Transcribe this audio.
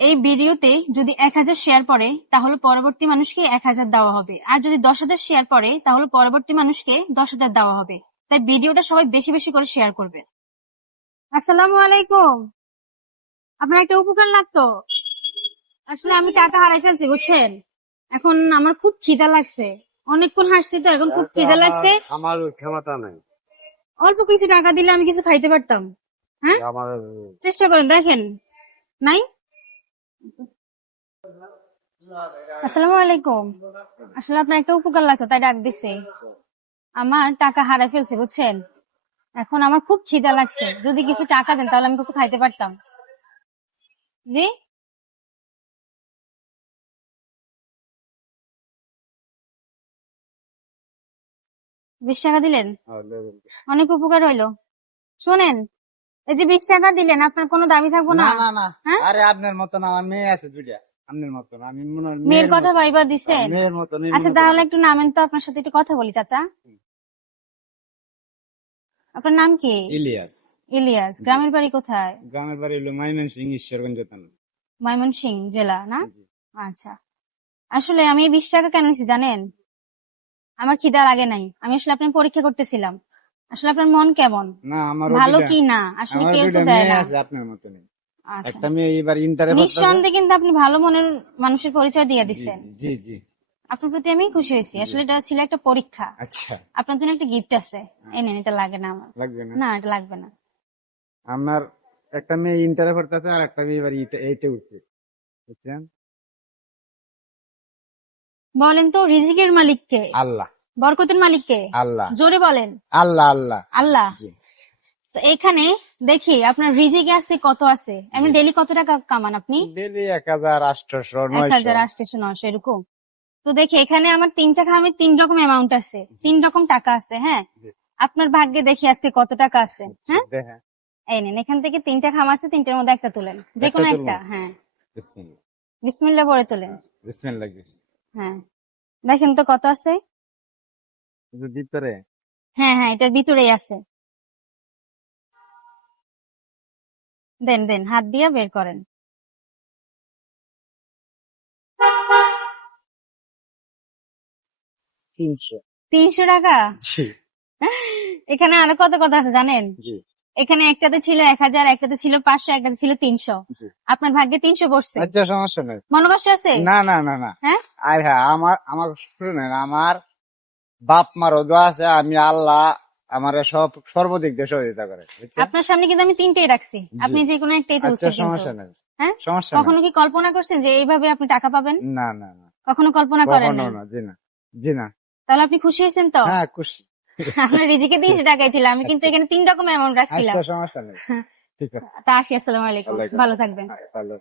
এই ভিডিওতে যদি 1000 শেয়ার পড়ে তাহলে পরবর্তী মানুষকে 1000 দেওয়া হবে, আর যদি 10,000 শেয়ার পড়ে তাহলে পরবর্তী মানুষকে 10,000 দেওয়া হবে। তাই ভিডিওটা সবাই বেশি বেশি করে শেয়ার করবে। আসসালামু আলাইকুম। আপনার একটা উপকার লাগতো। আসলে আমি টাকা হারাই ফেলছি বুঝছেন, এখন আমার খুব খিদা লাগছে, অনেকক্ষণ হাঁটছি তো এখন খুব খিদা লাগছে। আমার ক্ষমতা নাই। অল্প কিছু টাকা দিলে আমি কিছু খাইতে পারতাম। হ্যাঁ, আমার চেষ্টা করেন দেখেন। নাই। আসসালামু আলাইকুম। আসলে আপনার একটা উপকার লাগতো তাই ডাক দিছি। আমার টাকা হারাই ফেলছি বুঝছেন, এখন আমার খুব খিদা লাগছে, যদি কিছু টাকা দেন তাহলে আমি কিছু খাইতে পারতাম। জি, 20 টাকা দিলেন, অনেক উপকার হইলো। শোনেন, এই যে 20 টাকা দিলেন, আপনার কোনো দাবি থাকবো না না। না না, হ্যাঁ, আরে আপনার মতন আমার মেয়ে আছে দুইটা, আপনার মতন আমি মনে হয় মেয়ের কথা ভাইবা দিছেন। মেয়ের মতনই আচ্ছা মনে তাহলে করি। একটু নামেন তো, আপনার সাথে একটু কথা বলি। চাচা, আপনার নাম কি? ইলিয়াস। ইলিয়াস। গ্রামের বাড়ি কোথায়? গ্রামের বাড়ি হলো ময়মনসিংহ, ঈশ্বরগঞ্জ থানা। ময়মনসিংহ জেলা না? জি। আচ্ছা, আসলে আমি এই 20 টাকা কেন নিছি জানেন? আমার খিদা লাগে নাই, আমি আসলে আপনার পরীক্ষা করতেছিলাম, আসলে আপনার মন কেমন, না আমার ভালো কি না, আসলে আমার কেউ তো দুইটা দেয় মেয়ে না। আছে আপনার মতনই। আচ্ছা, একটা মেয়ে এবার ইন্টারে পড়তেছে। নিঃসন্দেহে কিন্তু আপনি ভালো মনের মানুষের পরিচয় দিয়ে জি দিচ্ছেন। জি জি। আপনার প্রতি আমি খুশি হয়েছি, জি। আসলে এটা ছিল একটা পরীক্ষা। আচ্ছা, আপনার জন্য একটা গিফট আছে, এই নেন, এটা লাগে না আমার। লাগবে না। না, এটা লাগবে না। আমার একটা মেয়ে ইন্টারে পড়তেছে আর একটা মেয়ে এবার এইটে উঠছে, বুঝছেন? বলেন তো, রিজিকের মালিক কে? আল্লাহ। বরকতের মালিক কে? আল্লাহ। জোরে বলেন। আল্লাহ আল্লাহ। আল্লাহ। জি। তো এখানে দেখি আপনার রিজিক আছে কত আছে, এমনি ডেলি কত টাকা কামান আপনি? ডেলি 1,800 900। 1,800 900 এরকম। তো দেখি এখানে আমার 3টা খামে 3 রকম অ্যামাউন্ট আছে, 3 রকম টাকা আছে। হ্যাঁ, জি। আপনার ভাগ্যে দেখি আজকে কত টাকা আছে। আচ্ছা, হ্যাঁ, দেখেন। এই নেন, এখান থেকে 3টা খাম আছে, 3টার মধ্যে একটা তুলেন, যে কোনো একটা একটা। তুলবো? হ্যাঁ, বিসমিল্লাহ। বিসমিল্লাহ পরে তুলেন। বিসমিল্লাহ দিছি। হ্যাঁ, দেখেন তো কত আছে। কিন্তু ভিতরে হ্যাঁ হ্যাঁ, এটার ভিতরেই আছে। দেন দেন, হাত দিয়া বের করেন। 300। 300 টাকা। জি এখানে আরো কত কথা আছে জানেন? জি এখানে একটাতে ছিল 1000, একটাতে ছিল 500, একটাতে ছিল 300। জি। আপনার ভাগ্যে 300 পড়ছে। আচ্ছা, সমস্যা নাই। মনে কষ্ট আছে? না না না না। হ্যাঁ, আর হ্যাঁ, আমার আমার শুনেন, আমার বাপ মারও দোয়া আছে, আমি আল্লাহ আমার সব সর্বদিক দিয়ে সহযোগিতা করে, বুঝছেন? আপনার সামনে কিন্তু আমি 3টাই রাখছি, জি। আপনি যে কোনো একটাই আচ্ছা, তুলছেন কিন্তু। সমস্যা নাই। হ্যাঁ, সমস্যা কখনো নাই। কি কল্পনা করছেন যে এইভাবে আপনি টাকা পাবেন? না না না, কখনো কল্পনা করেন কখনো নাই? না। জি না। জি না। তাহলে আপনি খুশি হয়েছেন তো? হ্যাঁ, খুশি। আপনার রিজিকে 300 টাকাই ছিল, আমি কিন্তু আচ্ছা এখানে 3 রকম অ্যামাউন্ট রাখছিলাম। আচ্ছা, সমস্যা নেই। ঠিক আছে। তা আসি, আসসালামু আলাইকুম, আল্লাহ ভালো থাকবেন। ভালো।